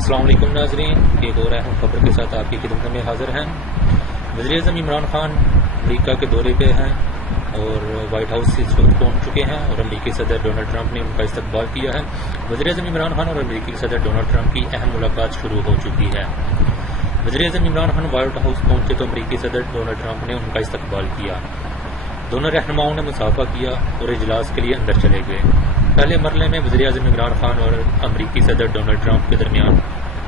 السلام علیکم ناظرین، ایک اور اہم خبر کے ساتھ آپ کی خدمت میں حاضر ہیں۔ وزیر اعظم عمران خان امریکہ کے دورے پہ ہیں اور وائٹ ہاؤس سے اس وقت پہنچ چکے ہیں اور امریکی صدر ڈونلڈ ٹرمپ نے ان کا استقبال کیا ہے۔ وزیر اعظم عمران خان اور امریکی صدر ڈونلڈ ٹرمپ کی اہم ملاقات شروع ہو چکی ہے۔ وزیر اعظم عمران خان وائٹ ہاؤس پہنچے تو امریکی صدر ڈونلڈ ٹرمپ نے ان کا استقبال کیا۔ دونوں رہنماؤں نے مصافحہ کیا اور اجلاس کے لیے اندر چلے گئے۔ پہلے مرحلے میں وزیر اعظم عمران خان اور امریکی صدر ڈونلڈ ٹرمپ کے درمیان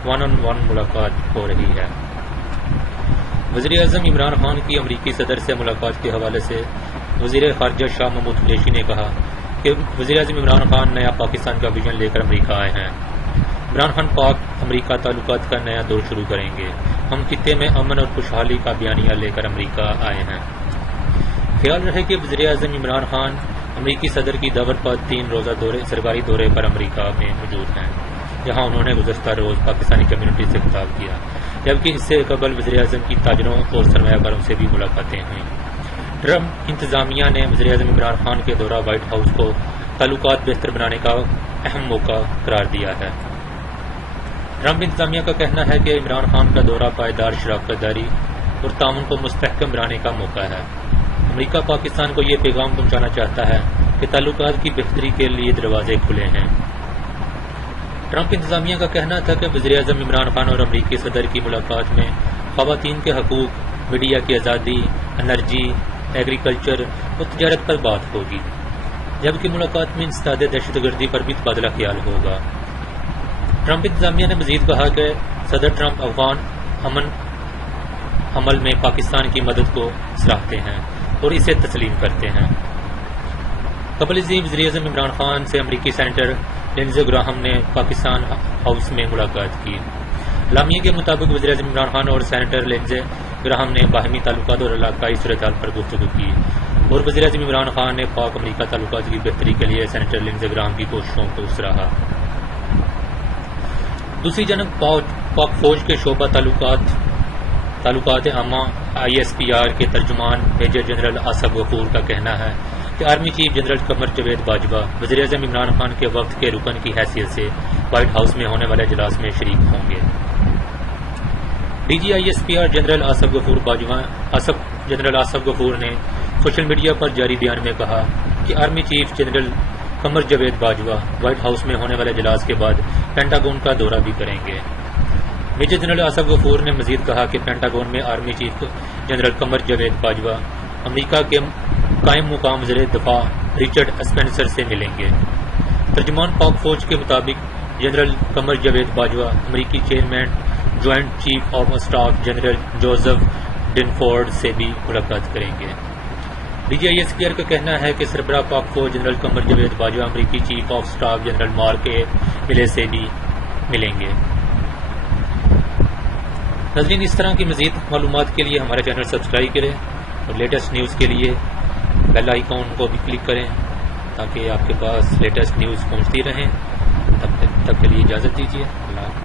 ون آن ون ملاقات ہو رہی ہے۔ وزیر اعظم عمران خان کی امریکی صدر سے ملاقات کے حوالے سے وزیر خارجہ شاہ محمود قریشی نے کہا کہ وزیر اعظم عمران خان نیا پاکستان کا ویژن لے کر امریکہ آئے ہیں۔ عمران خان پاک امریکہ تعلقات کا نیا دور شروع کریں گے۔ ہم خطے میں امن اور خوشحالی کا بیانیہ لے کر امریکہ آئے ہیں۔ خیال رہے کہ وزیر اعظم عمران خان امریکی صدر کی دعوت پر 3 روزہ سرکاری دورے پر امریکہ میں موجود ہیں، جہاں انہوں نے گزشتہ روز پاکستانی کمیونٹی سے خطاب کیا، جبکہ اس سے قبل وزیر اعظم کی تاجروں اور سرمایہ کاروں سے بھی ملاقاتیں ہوئیں۔ ٹرمپ انتظامیہ نے وزیر اعظم عمران خان کے دورہ وائٹ ہاؤس کو تعلقات بہتر بنانے کا اہم موقع قرار دیا ہے۔ ٹرمپ انتظامیہ کا کہنا ہے کہ عمران خان کا دورہ پائیدار شراکت داری اور تعاون کو مستحکم بنانے کا موقع ہے۔ امریکہ پاکستان کو یہ پیغام پہنچانا چاہتا ہے کہ تعلقات کی بہتری کے لیے دروازے کھلے ہیں۔ ٹرمپ انتظامیہ کا کہنا تھا کہ وزیر اعظم عمران خان اور امریکی صدر کی ملاقات میں خواتین کے حقوق، میڈیا کی آزادی، انرجی، ایگریکلچر اور تجارت پر بات ہوگی، جبکہ ملاقات میں انسداد دہشت گردی پر بھی تبادلہ خیال ہوگا۔ ٹرمپ انتظامیہ نے مزید کہا کہ صدر ٹرمپ افغان امن عمل میں پاکستان کی مدد کو سراہتے ہیں اور اسے تسلیم کرتے ہیں۔ قبل ازیں وزیر اعظم عمران خان سے امریکی سینیٹر لنزے گراہم نے پاکستان ہاؤس میں ملاقات کی۔ اعلامیے کے مطابق وزیر اعظم عمران خان اور سینیٹر لنزے گراہم نے باہمی تعلقات اور علاقائی صورتحال پر گفتگو کی اور وزیر اعظم عمران خان نے پاک امریکہ تعلقات کی بہتری کے لیے سینیٹر لنزے گراہم کی کوششوں کو سراہا۔ دوسری جانب پاک فوج کے شعبہ تعلقات عامہ ISPR کے ترجمان میجر جنرل آصف غفور کا کہنا ہے کہ army chief general Qamar Javed Bajwa وزیر اعظم عمران خان کے وفد کے رکن کی حیثیت سے وائٹ ہاؤس میں ہونے والے اجلاس میں شریک ہوں گے۔ DG ISPR جنرل آصف غفور نے سوشل میڈیا پر جاری بیان میں کہا کہ army chief general Qamar Javed Bajwa white house میں ہونے والے اجلاس کے بعد پینٹاگون کا دورہ بھی کریں گے۔ میجر جنرل آصف غفور نے مزید کہا کہ پینٹاگون میں army chief general Qamar Javed Bajwa امریکہ کے قائم مقام وزیر دفاع رچرڈ اسپینسر سے ملیں گے۔ ترجمان پاک فوج کے مطابق جنرل قمر جاوید باجوہ امریکی chairman joint chief of staff general Joseph Dunford سے بھی ملاقات کریں گے۔ DG ISPR کا کہنا ہے کہ سربراہ پاک فوج جنرل قمر جاوید باجوہ امریکی chief of staff general mark ملے سے بھی ملیں گے۔ ناظرین، اس طرح کی مزید معلومات کے لیے ہمارا چینل سبسکرائب کریں اور لیٹسٹ نیوز کے لیے بیل آئیکن کو بھی کلک کریں تاکہ آپ کے پاس لیٹسٹ نیوز پہنچتی رہیں۔ تب تک کے لیے اجازت دیجیے۔ اللہ